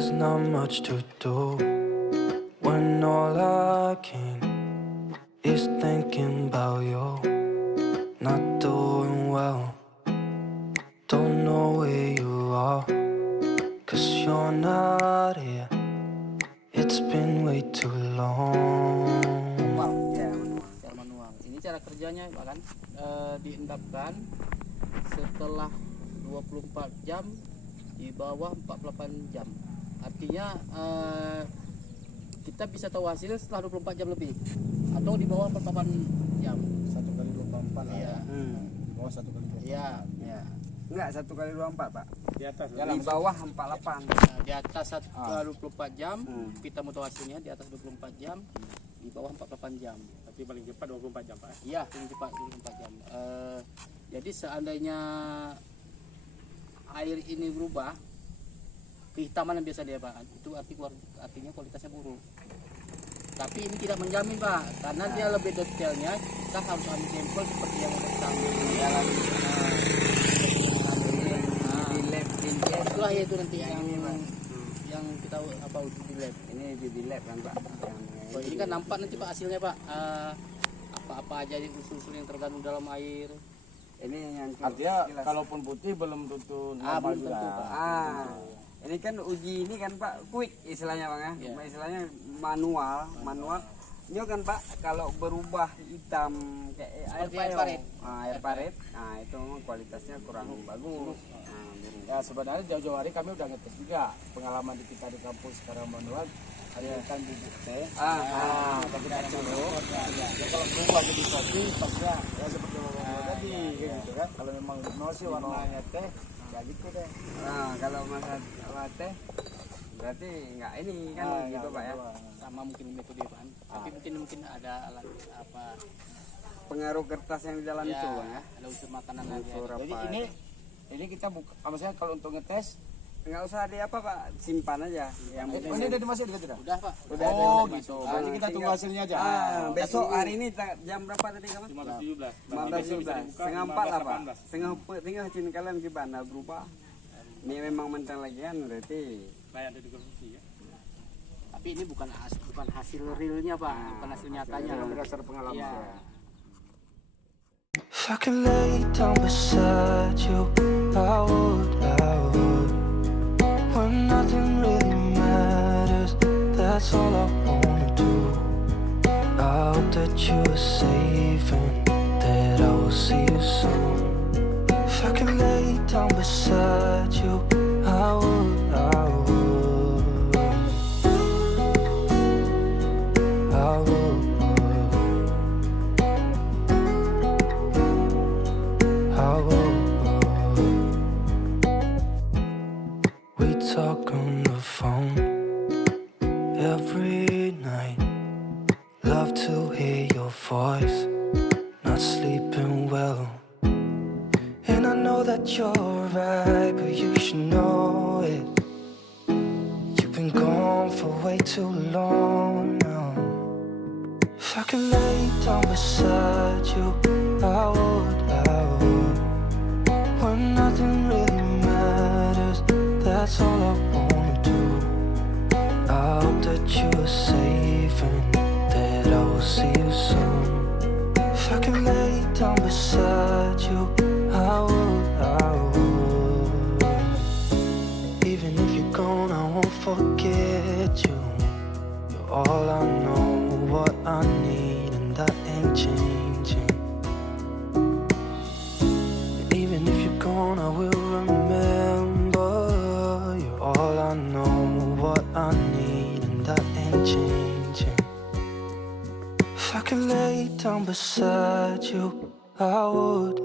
there's not much to do when all I can is thinking about you. Not doing well, don't know where you are, 'cause you're not here. It's been way too long. Secara manual. Ini cara kerjanya Pak kan, diendapkan setelah 24 jam di bawah 48 jam. Artinya kita bisa tahu hasil setelah 24 jam lebih atau di bawah 48 jam. 1 kali 24 lah Iya. ya. Di bawah 1 kali 24. Iya. Ya. Enggak 1 kali 24 Pak. Di atas. Di bawah 48. Nah, di atas 24 jam kita mau tahu hasilnya, di atas 24 jam, di bawah 48 jam. Tapi paling cepat 24 jam Pak. Iya, paling cepat 24 jam. Jadi seandainya air ini berubah kehitaman yang biasa dia Pak, itu artinya kualitasnya buruk. Tapi ini tidak menjamin Pak, karena dia lebih detailnya kita harus ambil sampel seperti yang kita ambil di jalan. Di lab Itulah ya itu nanti yang kita uji di lab. Ini di lab kan Pak. Oh, ini kan nampak nanti Pak hasilnya Pak. Apa aja unsur-unsur yang tergandung dalam air. Ini yang Artinya jelas. kalaupun putih belum tentu normal Belum juga. tentu Pak. Ini kan uji ini kan Pak quick istilahnya Bang ya. Iya. Istilahnya manual. Ini kan Pak kalau berubah hitam kayak air Seperti air payung. parit. Air parit. Nah, itu memang kualitasnya kurang bagus. Nah, buruk. Ya sebenarnya jauh-jauh hari kami udah ngetes juga pengalaman di kita di kampus secara manual. Ada ikan bubuk teh. Tapi kita dulu. Ya kalau berubah jadi kopi, pasnya ya seperti yang tadi, gitu kan. Kalau memang nol sih warnanya teh, ya gitu deh. Nah, kalau masalah teh berarti enggak ini kan gitu Pak ya. Sama mungkin metode Pak. Tapi mungkin ada alat apa Pengaruh kertas yang di dalam ya, itu Bang ya. ada unsur makanan Unsur aja. Jadi ini kita maksudnya kalau untuk ngetes, Enggak usah di apa Pak, simpan aja. Yang penting ini udah dimasuk juga tidak? Udah Pak. Oh gitu. Berarti kita tunggu hasilnya aja. Besok hari ini jam berapa tadi kawan? 15.17. 15.17. Setengah 4 lah Pak. Setengah cini kalian gimana berubah? Ini memang mentah lagi kan berarti. Layak ada di konsumsi ya. Tapi ini bukan hasil realnya Pak, bukan hasil nyatanya. Berdasar pengalaman. Iya. If I could lay down beside you, I would. When nothing really matters, that's all I wanna do. I hope that you are safe and that I will see you soon. If I could lay down beside you, I would. We talk on the phone every night. Love to hear your voice. Not sleeping well. And I know that you're right, but you should know it. You've been gone for way too long now. If I could lay down beside you, I would. When nothing really matters, that's all I wanna do. I hope that you are safe and that I will see you soon. If I could lay down beside you, I would. Even if you're gone, I won't forget you. You're all I know, what I need, and that ain't changing. Even if you're gone, I will remember. You're all I know, what I need, and that ain't changing. If I could lay down beside you, I would.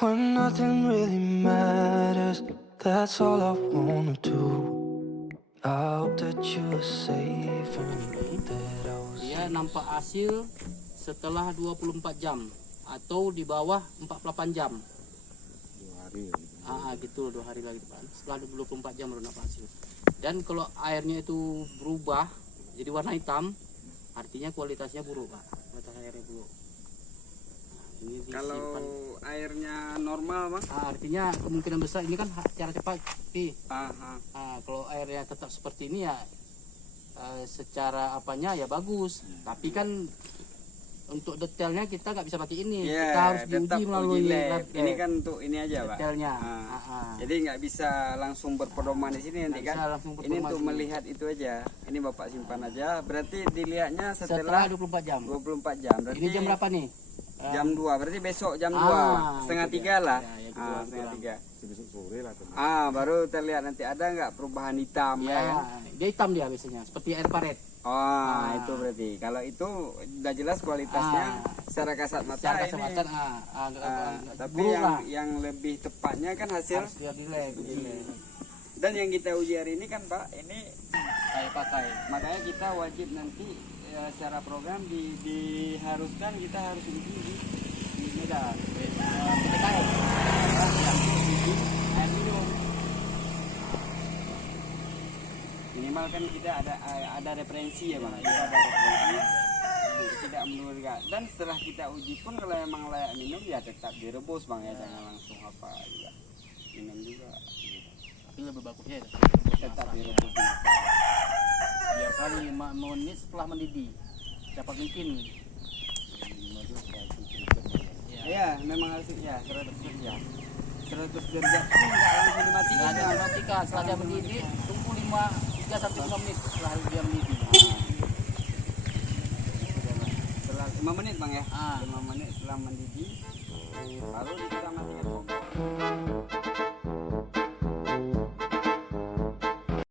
When nothing really matters, that's all I wanna do. I hope that you are safe and that I will see. Dia nampak hasil setelah 24 jam atau di bawah 48 jam. 2 hari. Gitu 2 hari lagi depan. Setelah 24 jam baru nampak hasil. Dan kalau airnya itu berubah jadi warna hitam, artinya kualitasnya buruk Pak. Kualitas airnya buruk. Ini Kalau disimpan. airnya normal bang. Artinya kemungkinan besar ini kan cara cepat, Pi. Aha. Kalau airnya tetap seperti ini ya secara apanya ya bagus. Tapi kan untuk detailnya kita nggak bisa pakai ini. Iya, Kita harus tetap diuji melalui uji lab. lab, Ini kan untuk ini aja pak. detailnya. Jadi nggak bisa langsung berpedoman di sini nanti Nggak kan. bisa langsung Ini berpedoman untuk sini. melihat itu aja. Ini bapak simpan aja. Berarti dilihatnya Setelah setelah 24 jam. 24 jam. Berarti Ini jam berapa nih? jam 2. Berarti besok jam 2. Setengah itu 3 lah. Ya, itu dia, Setengah kurang. 3. Baru terlihat nanti ada nggak perubahan hitam ya kan? Ya, dia hitam dia biasanya, seperti air paret. Itu berarti. Kalau itu udah jelas kualitasnya secara kasat mata Secara ini. kesempatan, Tapi buruk lah. yang lebih tepatnya kan hasil. Harus dia di lab. Dan yang kita uji hari ini kan Pak, ini Saya pakai. makanya kita wajib nanti secara program diharuskan kita harus uji di Medan. PKM. Uji air minum. Minimal kan kita ada referensi ya Bang. Kita ada referensi tidak menurunkan. Dan setelah kita uji pun kalau memang layak minum ya tetap direbus Bang ya, jangan langsung apa juga minum juga. Tapi lebih bagusnya ya. Tetap direbus. Biar kali 5 menit setelah mendidih. Dapat mungkin. Ya, memang harus ya 100 derajat. 100 derajat pun nggak langsung dimatikan. Nah, jangan matikan. Setelah dia mendidih, tunggu 3 sampai 5 menit setelah dia mendidih. Setelah 5 menit Bang ya. 5 Ah. menit setelah mendidih baru kita matikan.